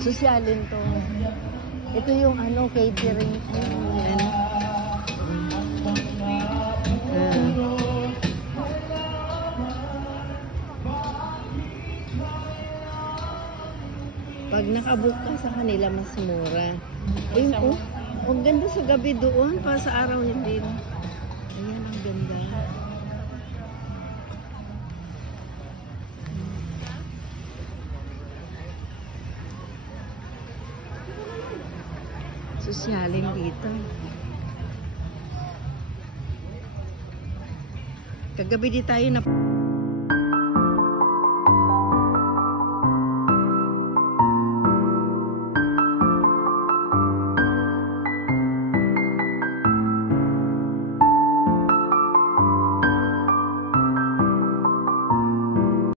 Sosyalin to. Ito yung ano, catering. Ayan. Pag nakabook ka sa kanila, mas mura. Ayun, oh. Ang ganda sa gabi doon, pa sa araw hindi. Ayan, ang ganda. Sosyalin dito. Kagabi di tayo na